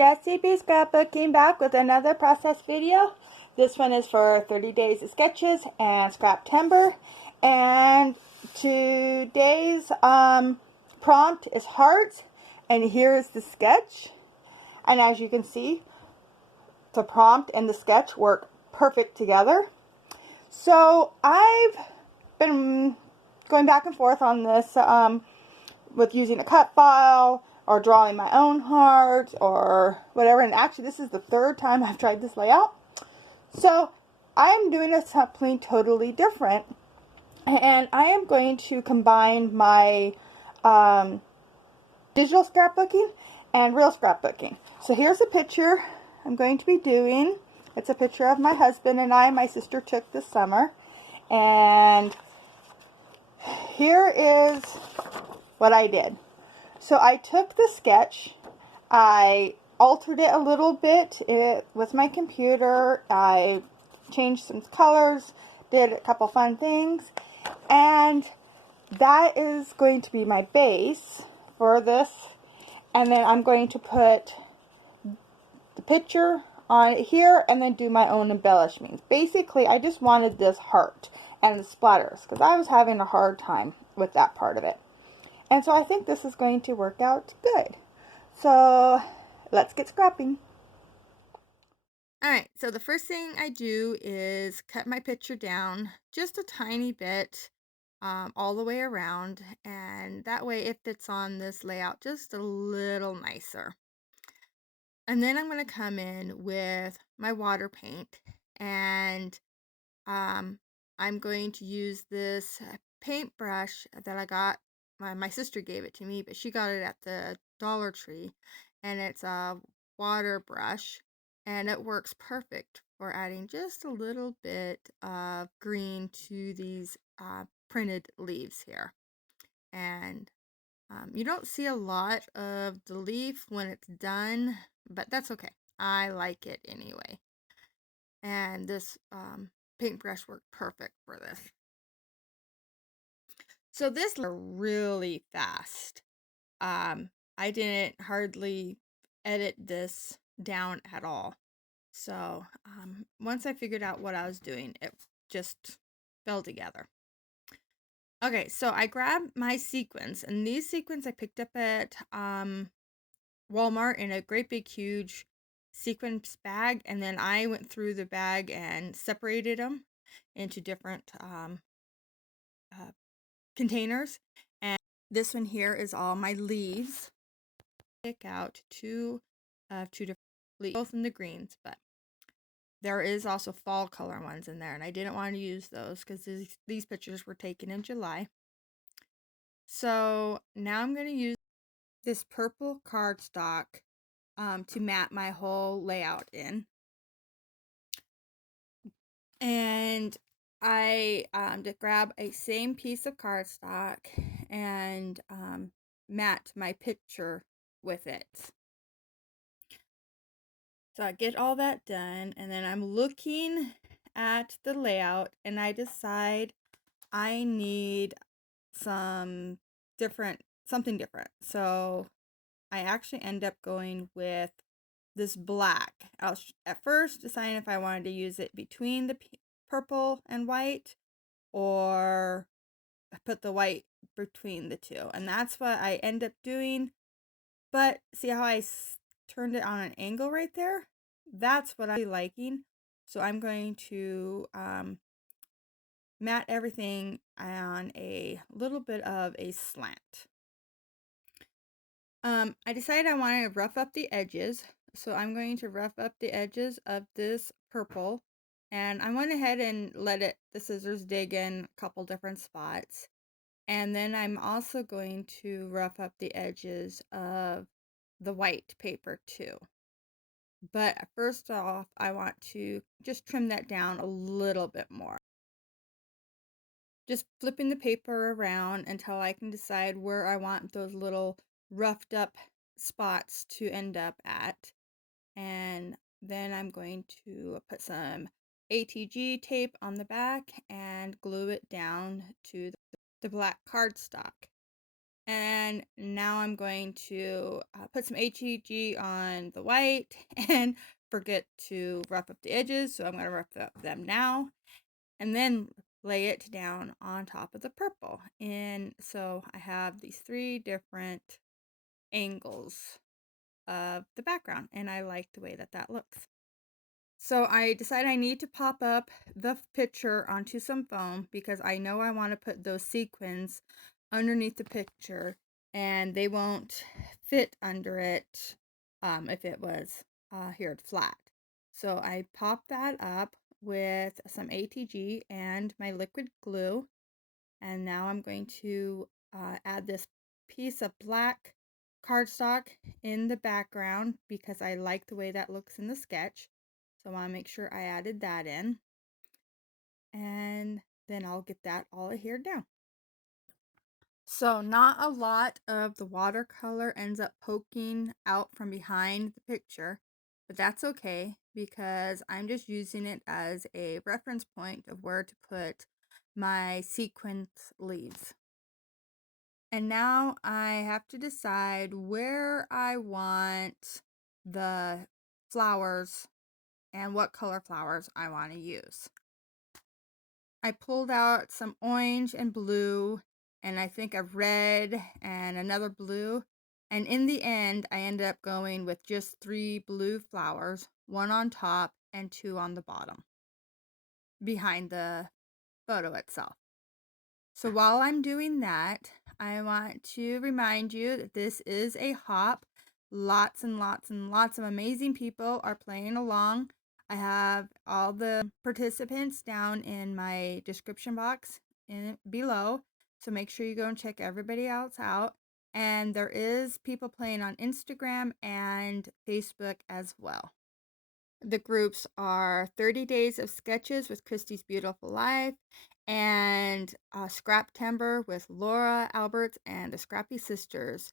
Jessie B. Scrapbooking back with another process video. This one is for 30 days of sketches and Scraptember. And today's prompt is hearts. And here is the sketch. And as you can see, the prompt and the sketch work perfect together. So I've been going back and forth on this with using a cut file or drawing my own heart or whatever. And actually this is the third time I've tried this layout. So I am doing something totally different. And I am going to combine my digital scrapbooking and real scrapbooking. So here's a picture I'm going to be doing. It's a picture of my husband and my sister took this summer. And here is what I did. So I took the sketch, I altered it a little bit with my computer, I changed some colors, did a couple fun things, and that is going to be my base for this. And then I'm going to put the picture on it here and then do my own embellishments. Basically, I just wanted this heart and the splatters because I was having a hard time with that part of it. And so I think this is going to work out good. So let's get scrapping. Alright, so the first thing I do is cut my picture down just a tiny bit all the way around. And that way it fits on this layout just a little nicer. And then I'm going to come in with my water paint. And I'm going to use this paintbrush that I got. My sister gave it to me, but she got it at the Dollar Tree, and it's a water brush, and it works perfect for adding just a little bit of green to these printed leaves here. And you don't see a lot of the leaf when it's done, but that's okay. I like it anyway. And this paintbrush worked perfect for this. So this is really fast. I didn't hardly edit this down at all. So once I figured out what I was doing, it just fell together. Okay, so I grabbed my sequins, and these sequins I picked up at Walmart in a great big huge sequins bag, and then I went through the bag and separated them into different containers. And this one here is all my leaves. Pick out two different leaves, both in the greens, but there is also fall color ones in there, and I didn't want to use those because these pictures were taken in July. So now I'm going to use this purple cardstock to mat my whole layout in. And I to grab a same piece of cardstock and mat my picture with it. So I get all that done, and then I'm looking at the layout, and I decide I need something different. So I actually end up going with this black. I was at first deciding if I wanted to use it between the purple and white, or put the white between the two, and that's what I end up doing. But see how I turned it on an angle right there? That's what I'm liking. So I'm going to mat everything on a little bit of a slant. I decided I want to rough up the edges, so I'm going to rough up the edges of this purple, and I went ahead and let the scissors dig in a couple different spots. And then I'm also going to rough up the edges of the white paper too. But first off, I want to just trim that down a little bit more. Just flipping the paper around until I can decide where I want those little roughed up spots to end up at. And then I'm going to put some ATG tape on the back and glue it down to the black cardstock. And now I'm going to put some HEG on the white and forget to rough up the edges. So I'm going to rough up them now and then lay it down on top of the purple. And so I have these 3 different angles of the background, and I like the way that that looks. So I decided I need to pop up the picture onto some foam because I know I want to put those sequins underneath the picture and they won't fit under it if it was here flat. So I popped that up with some ATG and my liquid glue, and now I'm going to add this piece of black cardstock in the background because I like the way that looks in the sketch. So I want to make sure I added that in, and then I'll get that all adhered down. So not a lot of the watercolor ends up poking out from behind the picture, but that's okay because I'm just using it as a reference point of where to put my sequence leaves. And now I have to decide where I want the flowers and what color flowers I want to use. I pulled out some orange and blue, and I think a red and another blue. And in the end, I ended up going with just 3 blue flowers, 1 on top and 2 on the bottom, behind the photo itself. So while I'm doing that, I want to remind you that this is a hop. Lots and lots and lots of amazing people are playing along. I have all the participants down in my description box below. So make sure you go and check everybody else out. And there is people playing on Instagram and Facebook as well. The groups are 30 Days of Sketches with Christy's Beautiful Life and Scraptember with Laura Alberts and the Scrappy Sisters.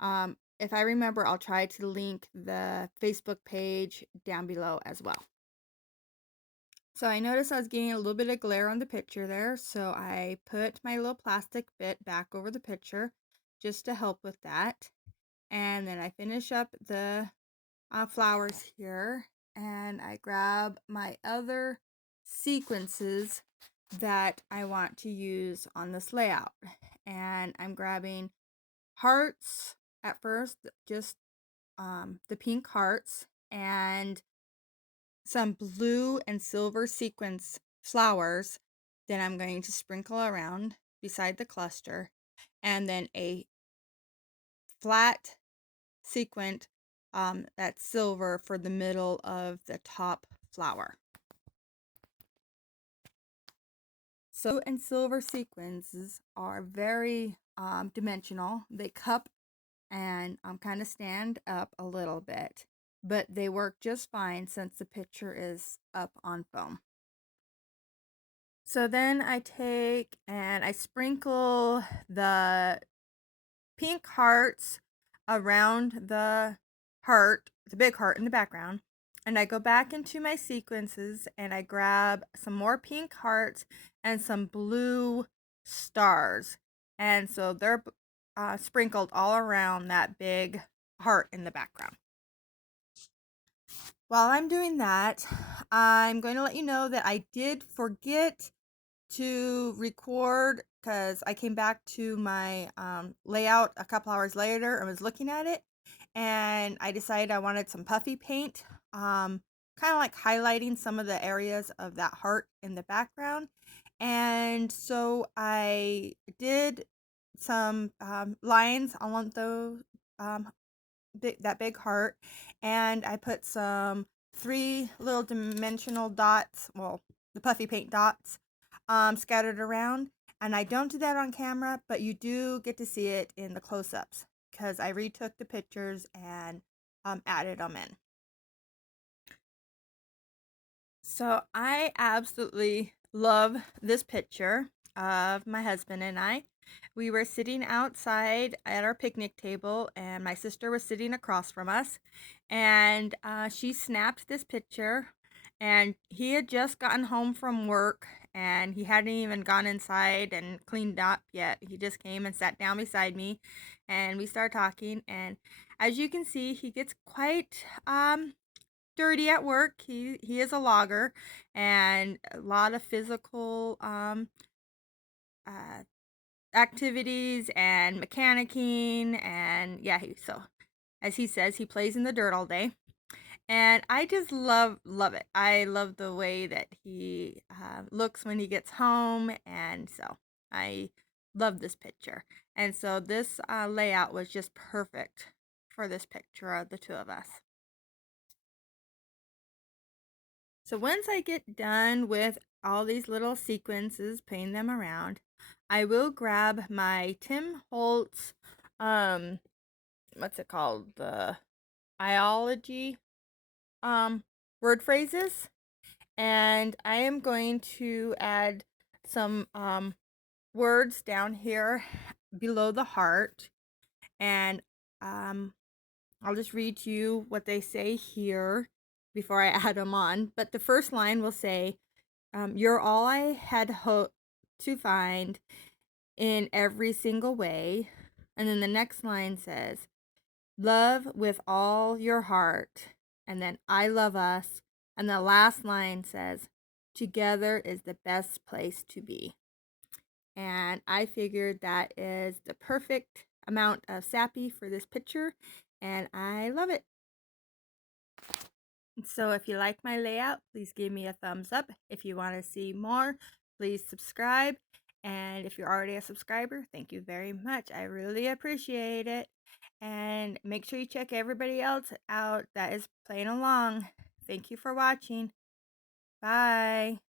If I remember, I'll try to link the Facebook page down below as well. So I noticed I was getting a little bit of glare on the picture there, so I put my little plastic bit back over the picture just to help with that. And then I finish up the flowers here, and I grab my other sequences that I want to use on this layout. And I'm grabbing hearts at first, just the pink hearts, and some blue and silver sequence flowers. Then I'm going to sprinkle around beside the cluster, and then a flat sequent that's silver for the middle of the top flower. So and silver sequences are very dimensional. They cup and kind of stand up a little bit, but they work just fine since the picture is up on foam. So then I take and I sprinkle the pink hearts around the heart, the big heart in the background. And I go back into my sequences and I grab some more pink hearts and some blue stars. And so they're sprinkled all around that big heart in the background. While I'm doing that, I'm going to let you know that I did forget to record because I came back to my layout a couple hours later and was looking at it, and I decided I wanted some puffy paint, kind of like highlighting some of the areas of that heart in the background. And so I did some lines along those that big heart, and I put some 3 little dimensional dots, well, the puffy paint dots, scattered around. And I don't do that on camera, but you do get to see it in the close-ups because I retook the pictures and added them in. So I absolutely love this picture of my husband and I. We were sitting outside at our picnic table, and my sister was sitting across from us, and she snapped this picture. And he had just gotten home from work, and he hadn't even gone inside and cleaned up yet. He just came and sat down beside me, and we started talking. And as you can see, he gets quite dirty at work. He is a logger, and a lot of physical uh, activities and mechanicking, and yeah, so as he says, he plays in the dirt all day. And I just love it. I love the way that he looks when he gets home, and so I love this picture. And so this layout was just perfect for this picture of the two of us. So once I get done with all these little sequences, painting them around, I will grab my Tim Holtz, um, what's it called? The iology word phrases. And I am going to add some words down here below the heart. And I'll just read to you what they say here before I add them on. But the first line will say, you're all I had hoped to find in every single way. And then the next line says, love with all your heart. And then I love us. And the last line says, together is the best place to be. And I figured that is the perfect amount of sappy for this picture. And I love it. So if you like my layout, please give me a thumbs up. If you want to see more, please subscribe. And if you're already a subscriber, thank you very much. I really appreciate it. And make sure you check everybody else out that is playing along. Thank you for watching. Bye.